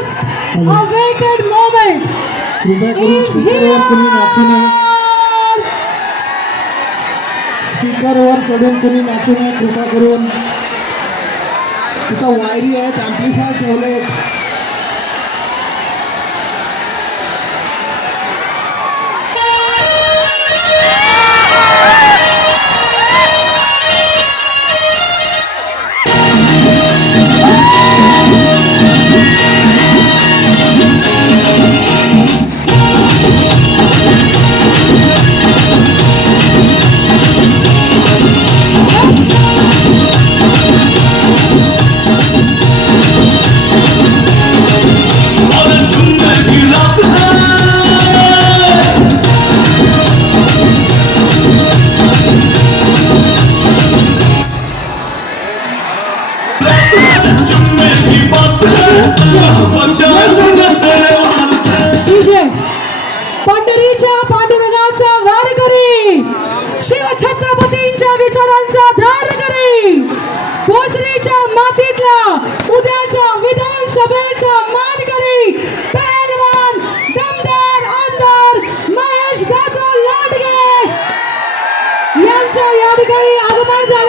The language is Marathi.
most awaited moment कृपया करून is स्पीकरवर कुणी नाचू नये. here. स्पीकरवर चढून कुणी नाचू नये कृपा करून. तिथं वायरी आहेत, ॲम्प्लिफायर ठेवले. DJ पंढरीच्या पांडुरंगाचा वारकरी, शिवछत्रपतींच्या विचारांचा धारकरी, भोसरीच्या मातीतला उद्याचा विधानसभेचा मानकरी, पहलवान दमदार आमदार महेश दादा लाडगे यांचा या ठिकाणी आगमन झालं.